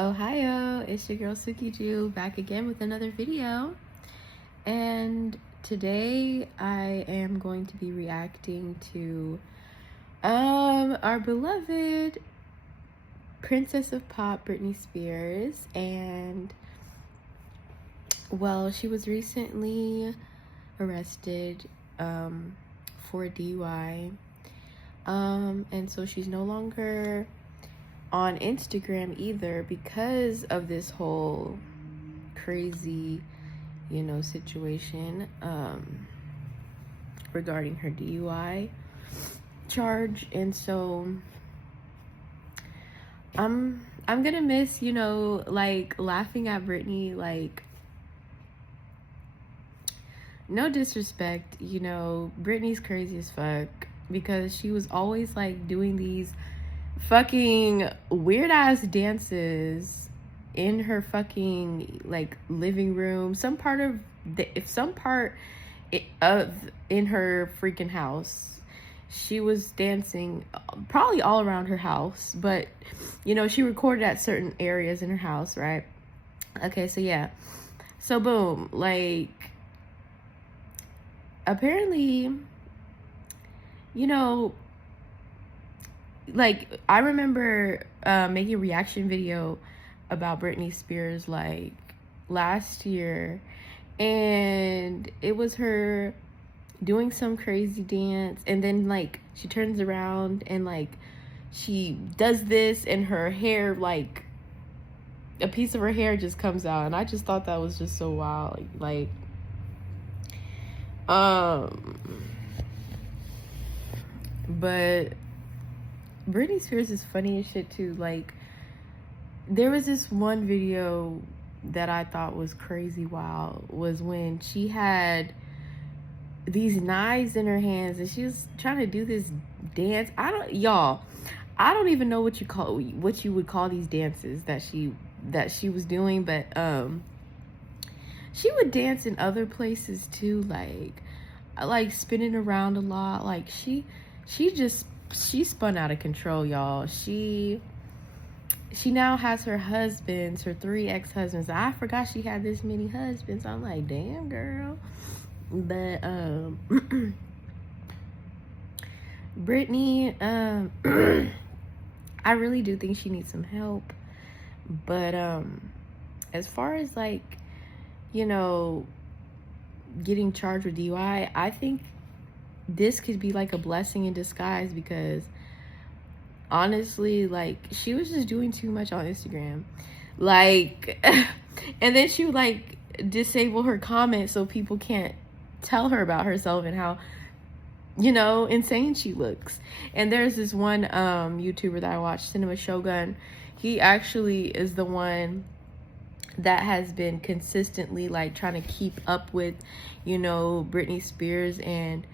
Ohio, it's your girl Tsukiju back again with another video. And today I am going to be reacting to our beloved Princess of Pop, Britney Spears. And well, she was recently arrested for DUI. And so she's no longer on Instagram either because of this whole crazy, situation regarding her DUI charge. And so I'm gonna miss, like laughing at Britney. Like, no disrespect, Britney's crazy as fuck because she was always like doing these fucking weird ass dances in her fucking like living room, some part of in her freaking house. She was dancing probably all around her house, but she recorded at certain areas in her house, right? Okay, so yeah, so boom, like apparently, like I remember making a reaction video about Britney Spears like last year, and it was her doing some crazy dance, and then like she turns around and like she does this and her hair, like a piece of her hair just comes out, and I just thought that was just so wild. Like but Britney Spears is funny as shit too. Like, there was this one video that I thought was crazy wild, was when she had these knives in her hands and she was trying to do this dance. I don't even know what you would call these dances that she was doing, but she would dance in other places too, like spinning around a lot. Like she spun out of control, y'all. She now has her husbands, her 3 ex-husbands. I forgot she had this many husbands. I'm like, damn, girl. But Britney, I really do think she needs some help. But as far as like, getting charged with DUI, I think this could be like a blessing in disguise, because honestly, like, she was just doing too much on Instagram, like and then she would like disable her comments so people can't tell her about herself and how insane she looks. And there's this one YouTuber that I watched, Cinema Shogun. He actually is the one that has been consistently like trying to keep up with Britney Spears and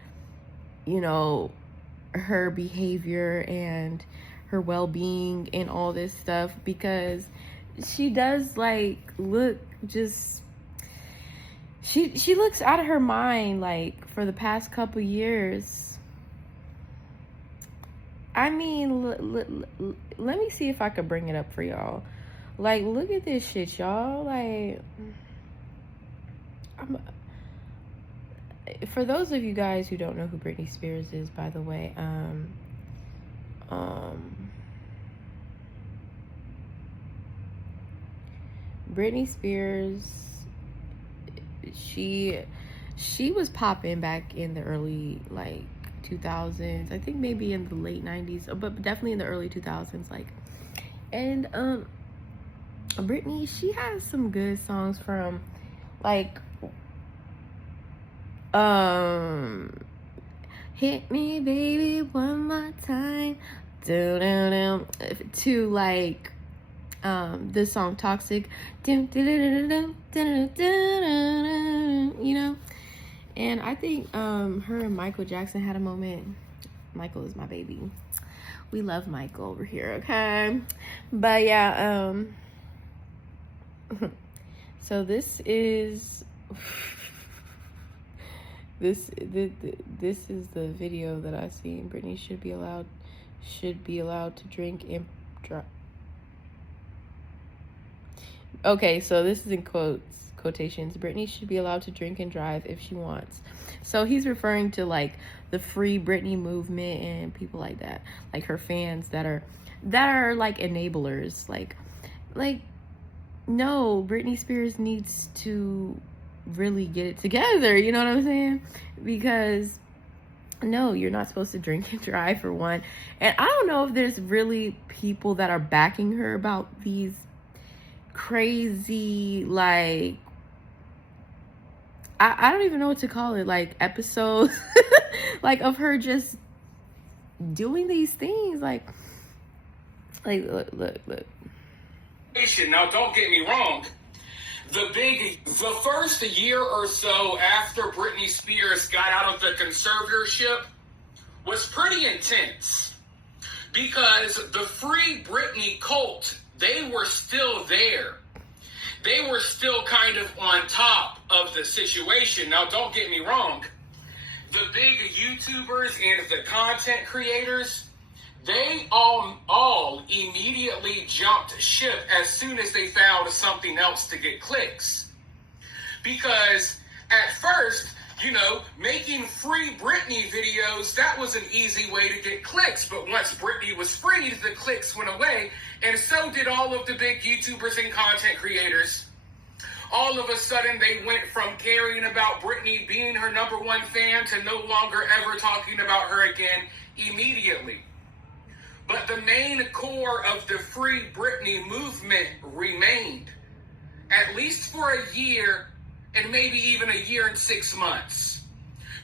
her behavior and her well-being and all this stuff, because she does like look just she looks out of her mind like for the past couple years. I mean, let me see if I could bring it up for y'all. Like, look at this shit, y'all. Like, for those of you guys who don't know who Britney Spears is, by the way, Britney Spears, she was popping back in the early like 2000s. I think maybe in the late 90s, but definitely in the early 2000s. Like, and Britney, she has some good songs from like Hit Me Baby One More Time, to like this song Toxic, and I think her and Michael Jackson had a moment. Michael is my baby. We love Michael over here, okay? But yeah, so this is this is the video that I seen. Britney should be allowed to drink and drive. Okay, so this is in quotations. Britney should be allowed to drink and drive if she wants. So he's referring to like the free Britney movement and people like that, like her fans that are like enablers. Like no, Britney Spears needs to really get it together. You know what I'm saying? Because no, you're not supposed to drink and drive, for one. And I don't know if there's really people that are backing her about these crazy, like, I don't even know what to call it, like episodes like of her just doing these things, like look. Now don't get me wrong, the first year or so after Britney Spears got out of the conservatorship was pretty intense, because the Free Britney cult, they were still there. They were still kind of on top of the situation. Now, don't get me wrong. The big YouTubers and the content creators, they all immediately jumped ship as soon as they found something else to get clicks. Because at first, you know, making free Britney videos, that was an easy way to get clicks. But once Britney was freed, the clicks went away. And so did all of the big YouTubers and content creators. All of a sudden, they went from caring about Britney being her number one fan to no longer ever talking about her again immediately. But the main core of the Free Britney movement remained, at least for a year, and maybe even a year and 6 months.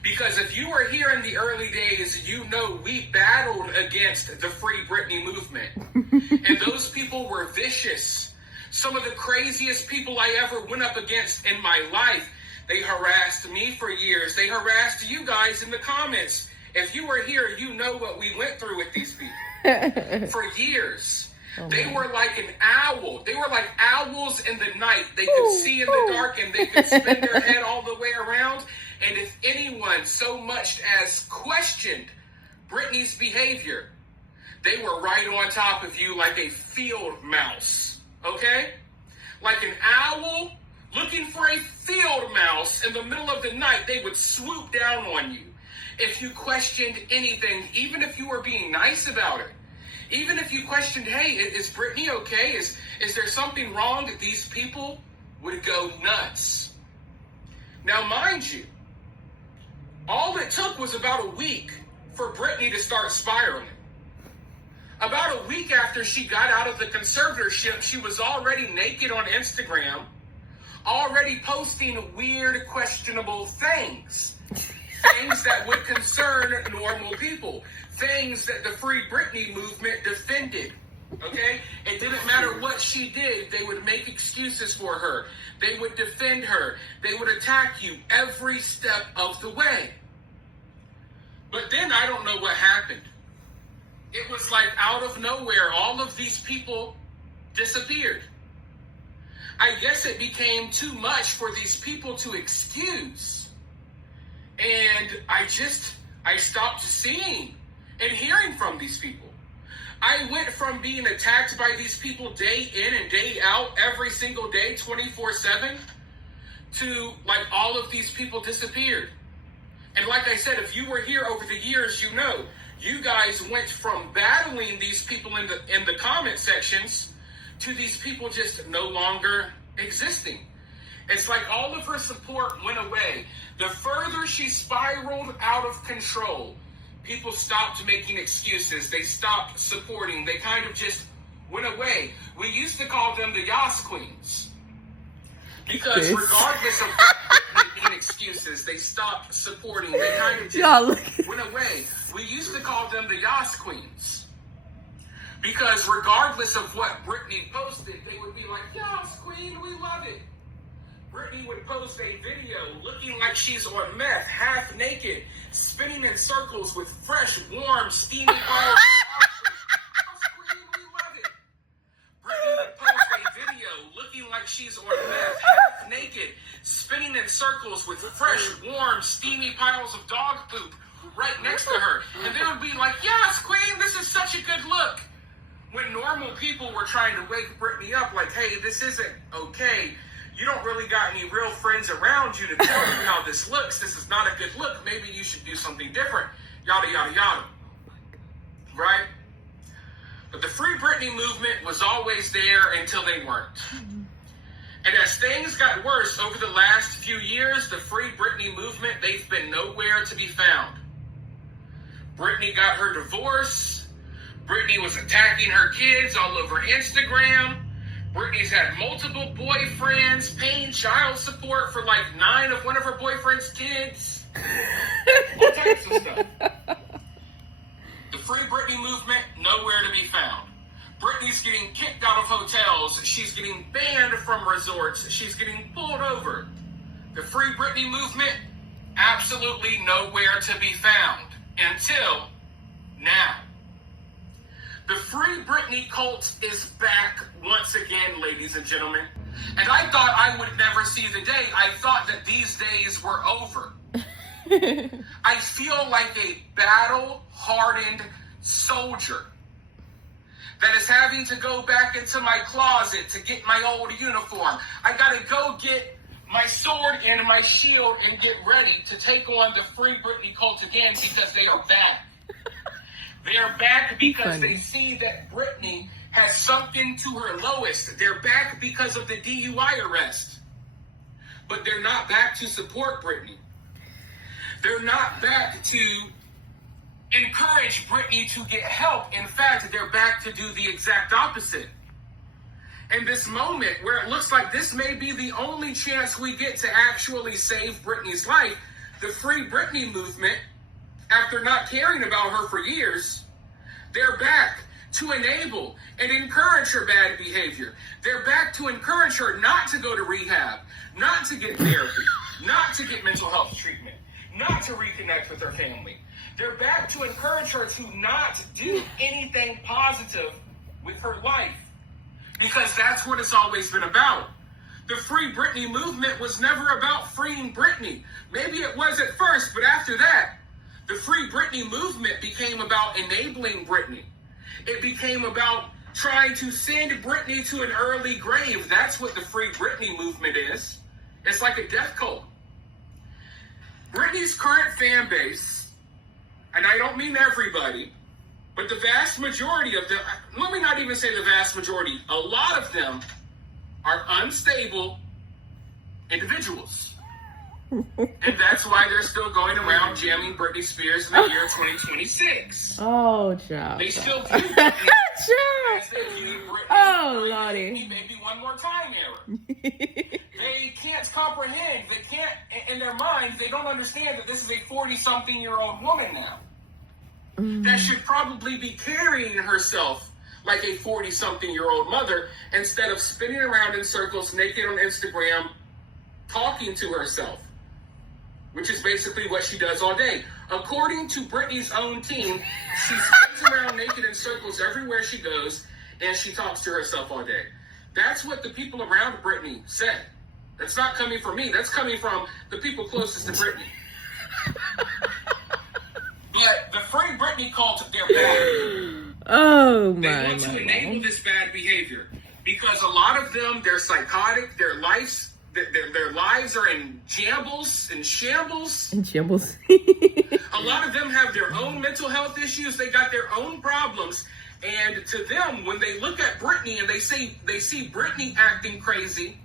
Because if you were here in the early days, you know we battled against the Free Britney movement. And those people were vicious. Some of the craziest people I ever went up against in my life. They harassed me for years. They harassed you guys in the comments. If you were here, you know what we went through with these people. For years. Oh, they were like an owl. They were like owls in the night. They could see in the dark, and they could spin their head all the way around. And if anyone so much as questioned Britney's behavior, they were right on top of you like a field mouse. Okay? Like an owl looking for a field mouse in the middle of the night, they would swoop down on you. If you questioned anything, even if you were being nice about it, even if you questioned, hey, is Britney okay? Is there something wrong? These people would go nuts. Now, mind you, all it took was about a week for Britney to start spiraling. About a week after she got out of the conservatorship, she was already naked on Instagram, already posting weird, questionable things. Things that would concern normal people. Things that the Free Britney movement defended. Okay? It didn't matter what she did. They would make excuses for her. They would defend her. They would attack you every step of the way. But then I don't know what happened. It was like out of nowhere, all of these people disappeared. I guess it became too much for these people to excuse. And I stopped seeing and hearing from these people. I went from being attacked by these people day in and day out, every single day, 24/7, to like all of these people disappeared. And like I said, if you were here over the years, you know, you guys went from battling these people in the comment sections to these people just no longer existing. It's like all of her support went away. The further she spiraled out of control, people stopped making excuses. They stopped supporting. They kind of just went away. We used to call them the Yas Queens. Because regardless of making excuses, they stopped supporting. They kind of just went away. We used to call them the Yas Queens. Because regardless of what Britney posted, they would be like, Yas Queen, we love it. Britney would post a video looking like she's on meth, half naked, spinning in circles with fresh, warm, steamy oil. Queen, we love it. Britney would post a video looking like she's on meth, half naked, spinning in circles with fresh, warm, steamy piles of dog poop right next to her. And they would be like, yes, Queen, this is such a good look. when normal people were trying to wake Britney up, like, hey, this isn't okay. You don't really got any real friends around you to tell you how this looks. This is not a good look. Maybe you should do something different. Yada, yada, yada. Right? But the Free Britney movement was always there until they weren't. And as things got worse over the last few years, the Free Britney movement, they've been nowhere to be found. Britney got her divorce. Britney was attacking her kids all over Instagram. Britney's had multiple boyfriends, paying child support for like 9 of one of her boyfriend's kids. All types of stuff. The Free Britney movement, nowhere to be found. Britney's getting kicked out of hotels. She's getting banned from resorts. She's getting pulled over. The Free Britney movement, absolutely nowhere to be found until now. The Free Britney cult is back once again, ladies and gentlemen. And I thought I would never see the day. I thought that these days were over. I feel like a battle-hardened soldier that is having to go back into my closet to get my old uniform. I gotta go get my sword and my shield and get ready to take on the Free Britney cult again because they are back. They are back because they see that Britney has sunken to her lowest. They're back because of the DUI arrest. But they're not back to support Britney. They're not back to encourage Britney to get help. In fact, they're back to do the exact opposite. In this moment where it looks like this may be the only chance we get to actually save Britney's life, the Free Britney movement, after not caring about her for years, they're back to enable and encourage her bad behavior. They're back to encourage her not to go to rehab, not to get therapy, not to get mental health treatment, not to reconnect with her family. They're back to encourage her to not do anything positive with her life, because that's what it's always been about. The Free Britney movement was never about freeing Britney. Maybe it was at first, but after that, the Free Britney movement became about enabling Britney. It became about trying to send Britney to an early grave. That's what the Free Britney movement is. It's like a death cult. Britney's current fan base, and I don't mean everybody, but the vast majority of them, let me not even say the vast majority, a lot of them are unstable individuals. And that's why they're still going around jamming Britney Spears in the year 2026. Oh, child. They still view Britney as they view Britney. Oh, Lordy. Maybe one more time era. They can't comprehend. They can't, in their minds, they don't understand that this is a 40-something-year-old woman now. That should probably be carrying herself like a 40-something-year-old mother instead of spinning around in circles naked on Instagram talking to herself, which is basically what she does all day. According to Britney's own team, she spins around naked in circles everywhere she goes, and she talks to herself all day. That's what the people around Britney said. That's not coming from me. That's coming from the people closest to Britney. But the Free Britney cult, they're bad. Oh, They want to enable this bad behavior because a lot of them, they're psychotic. Their lives are in shambles. A lot of them have their own mental health issues. They got their own problems. And to them, when they look at Britney and they see Britney acting crazy,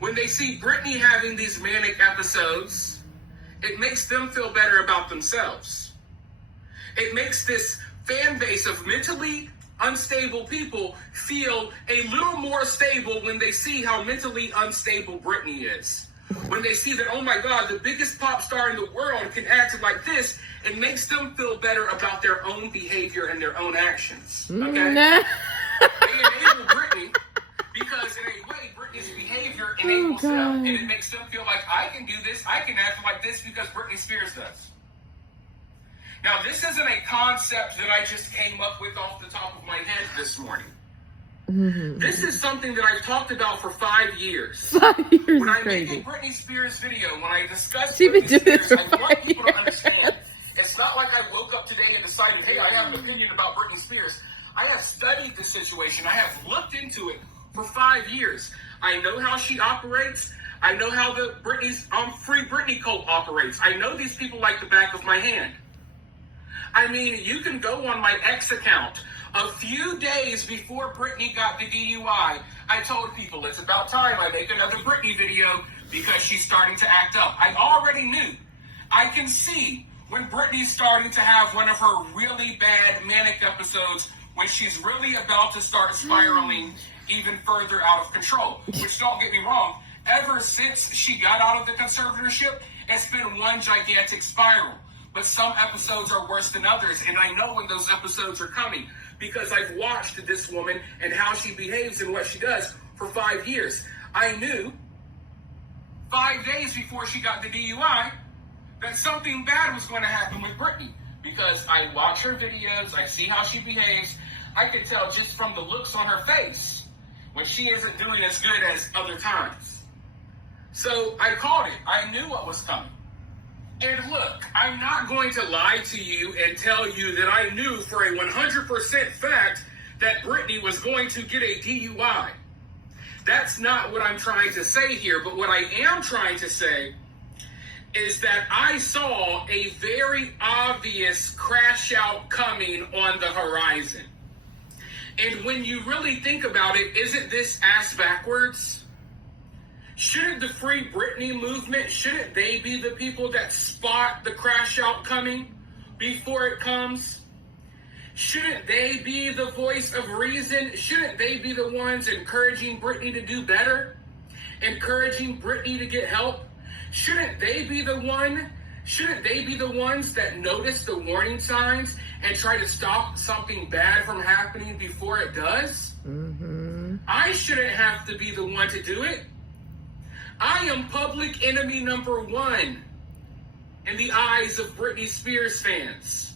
when they see Britney having these manic episodes, it makes them feel better about themselves. It makes this fan base of mentally unstable people feel a little more stable when they see how mentally unstable Britney is. When they see that, oh my God, the biggest pop star in the world can act like this, it makes them feel better about their own behavior and their own actions. Okay? They enable Britney because in a way, Britney's behavior enables them, and it makes them feel like, I can do this, I can act like this because Britney Spears does. Now, this isn't a concept that I just came up with off the top of my head this morning. Mm-hmm. This is something that I've talked about for 5 years. 5 years when I crazy. make a Britney Spears video, when I discuss Britney Spears, I want people to understand. It's not like I woke up today and decided, hey, I have an opinion about Britney Spears. I have studied the situation. I have looked into it for 5 years. I know how she operates. I know how the Free Britney cult operates. I know these people like the back of my hand. I mean, you can go on my X account. A few days before Britney got the DUI, I told people it's about time I make another Britney video because she's starting to act up. I already knew. I can see when Britney's starting to have one of her really bad manic episodes when she's really about to start spiraling even further out of control. Which, don't get me wrong, ever since she got out of the conservatorship, it's been one gigantic spiral. But some episodes are worse than others, and I know when those episodes are coming because I've watched this woman and how she behaves and what she does for 5 years. I knew 5 days before she got the DUI that something bad was going to happen with Britney because I watch her videos, I see how she behaves. I can tell just from the looks on her face when she isn't doing as good as other times. So I called it. I knew what was coming. And look, I'm not going to lie to you and tell you that I knew for a 100% fact that Britney was going to get a DUI. That's not what I'm trying to say here, but what I am trying to say is that I saw a very obvious crash out coming on the horizon. And when you really think about it, isn't this ass backwards? Shouldn't the Free Britney movement, shouldn't they be the people that spot the crash out coming before it comes? Shouldn't they be the voice of reason? Shouldn't they be the ones encouraging Britney to do better? Encouraging Britney to get help? Shouldn't they be the ones that notice the warning signs and try to stop something bad from happening before it does? Mm-hmm. I shouldn't have to be the one to do it. I am public enemy number one in the eyes of Britney Spears fans.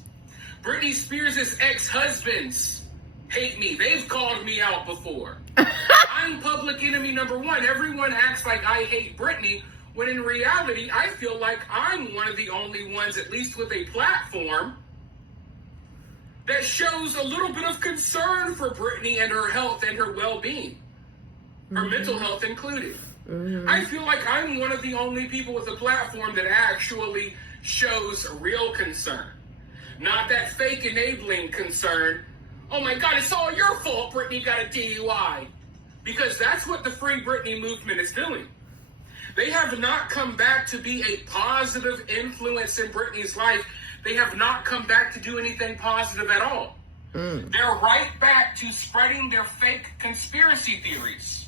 Britney Spears' ex-husbands hate me. They've called me out before. I'm public enemy number one. Everyone acts like I hate Britney, when in reality, I feel like I'm one of the only ones, at least with a platform, that shows a little bit of concern for Britney and her health and her well-being, her mental health included. Mm-hmm. I feel like I'm one of the only people with a platform that actually shows real concern. Not that fake enabling concern. Oh my God, it's all your fault Britney got a DUI. Because that's what the Free Britney movement is doing. They have not come back to be a positive influence in Britney's life. They have not come back to do anything positive at all. They're right back to spreading their fake conspiracy theories.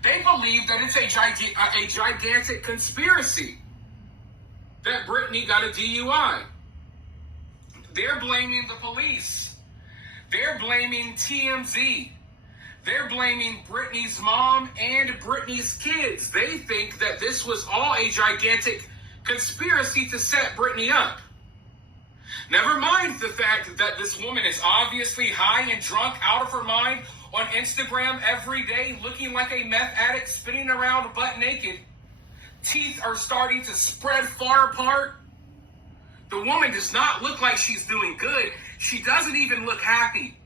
They believe that it's a gigantic conspiracy that Britney got a DUI. They're blaming the police. They're blaming TMZ. They're blaming Britney's mom and Britney's kids. They think that this was all a gigantic conspiracy to set Britney up. Never mind the fact that this woman is obviously high and drunk out of her mind on Instagram every day, looking like a meth addict, spinning around butt naked. Teeth are starting to spread far apart. The woman does not look like she's doing good. She doesn't even look happy.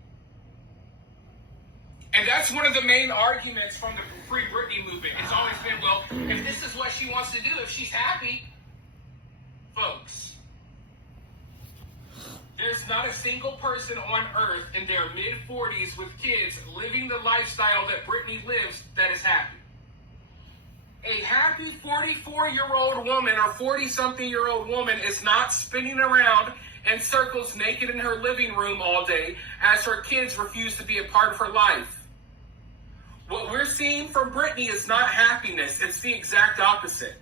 And that's one of the main arguments from the Free Britney movement. It's always been, well, if this is what she wants to do, if she's happy, folks, there's not a single person on earth in their mid-40s with kids living the lifestyle that Britney lives that is happy. A happy 44-year-old woman or 40-something-year-old woman is not spinning around in circles naked in her living room all day as her kids refuse to be a part of her life. What we're seeing from Britney is not happiness. It's the exact opposite.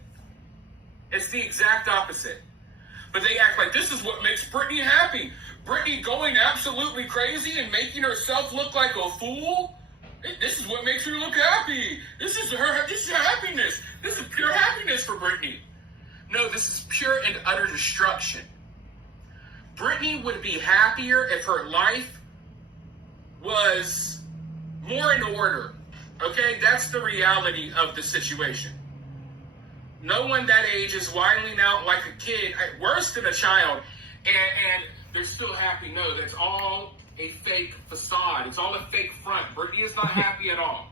It's the exact opposite. But they act like this is what makes Britney happy. Britney going absolutely crazy and making herself look like a fool? This is what makes her look happy. This is her happiness. This is pure happiness for Britney. No, this is pure and utter destruction. Britney would be happier if her life was more in order. Okay, that's the reality of the situation. No one that age is wilding out like a kid, worse than a child, and they're still happy. No, that's all a fake facade. It's all a fake front. Britney is not happy at all.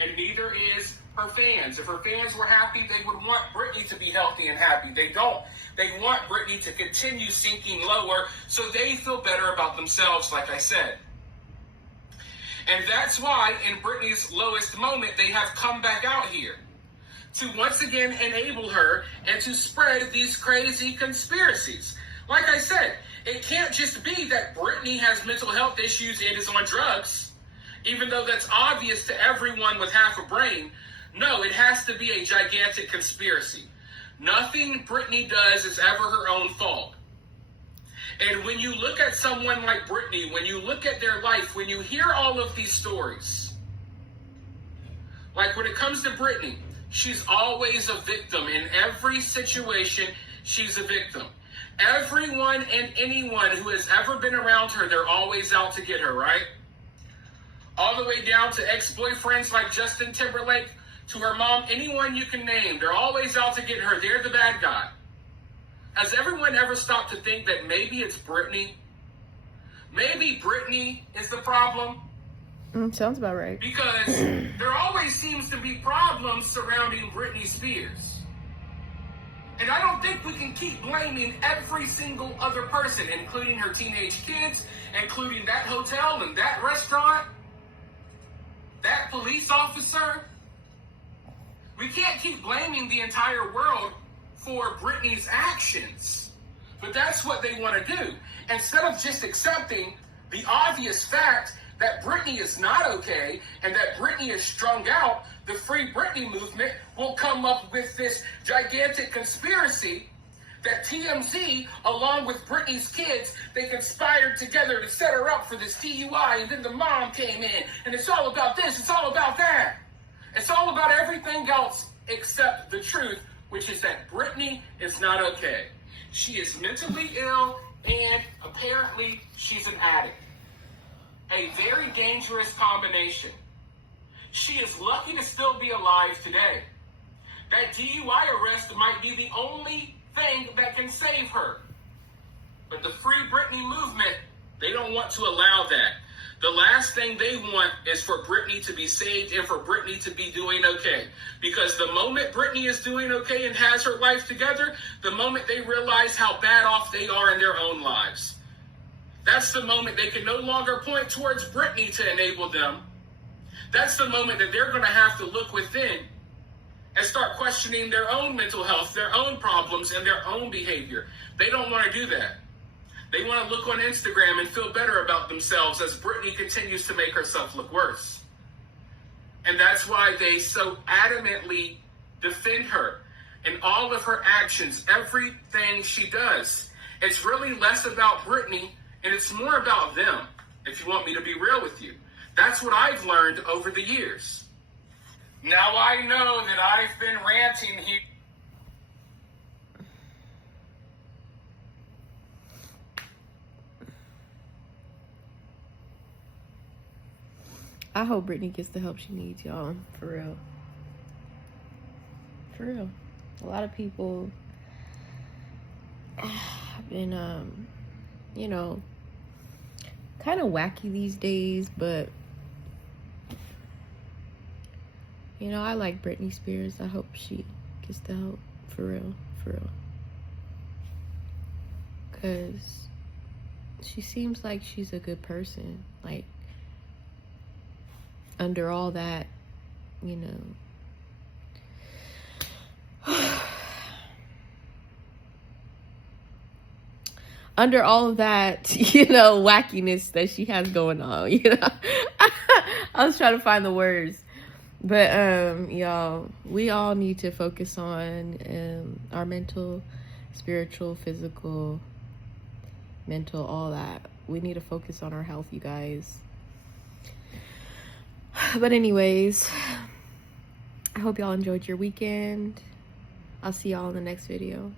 And neither is her fans. If her fans were happy, they would want Britney to be healthy and happy. They don't. They want Britney to continue sinking lower so they feel better about themselves, like I said. And that's why in Britney's lowest moment, they have come back out here to once again enable her and to spread these crazy conspiracies. Like I said, it can't just be that Britney has mental health issues and is on drugs, even though that's obvious to everyone with half a brain. No, it has to be a gigantic conspiracy. Nothing Britney does is ever her own fault. And when you look at someone like Britney, when you look at their life, when you hear all of these stories, like when it comes to Britney, she's always a victim. In every situation, she's a victim. Everyone and anyone who has ever been around her, they're always out to get her, right? All the way down to ex-boyfriends like Justin Timberlake, to her mom, anyone you can name, they're always out to get her. They're the bad guy. Has everyone ever stopped to think that maybe it's Britney? Maybe Britney is the problem? Sounds about right. Because there always seems to be problems surrounding Britney Spears. And I don't think we can keep blaming every single other person, including her teenage kids, including that hotel and that restaurant, that police officer. We can't keep blaming the entire world for Britney's actions. But that's what they want to do. Instead of just accepting the obvious fact that Britney is not okay and that Britney is strung out, the Free Britney movement will come up with this gigantic conspiracy that TMZ, along with Britney's kids, they conspired together to set her up for this DUI, and then the mom came in, and it's all about this, it's all about that. It's all about everything else except the truth, which is that Britney is not okay. She is mentally ill, and apparently she's an addict. A very dangerous combination. She is lucky to still be alive today. That DUI arrest might be the only thing that can save her. But the Free Britney movement, they don't want to allow that. The last thing they want is for Britney to be saved and for Britney to be doing okay. Because the moment Britney is doing okay and has her life together, the moment they realize how bad off they are in their own lives, that's the moment they can no longer point towards Britney to enable them. That's the moment that they're going to have to look within and start questioning their own mental health, their own problems, and their own behavior. They don't want to do that. They want to look on Instagram and feel better about themselves as Britney continues to make herself look worse. And that's why they so adamantly defend her in all of her actions, everything she does. It's really less about Britney and it's more about them, if you want me to be real with you. That's what I've learned over the years. Now I know that I've been ranting here. I hope Britney gets the help she needs, y'all. For real. For real. A lot of people have been, you know, kind of wacky these days, but, you know, I like Britney Spears. I hope she gets the help. For real. For real. Because she seems like she's a good person. Like, under all that, you know, under all of that, you know, wackiness that she has going on, you know, I was trying to find the words, but, y'all, we all need to focus on, our mental, spiritual, physical, mental, all that. We need to focus on our health, you guys. But anyways, I hope y'all enjoyed your weekend. I'll see y'all in the next video.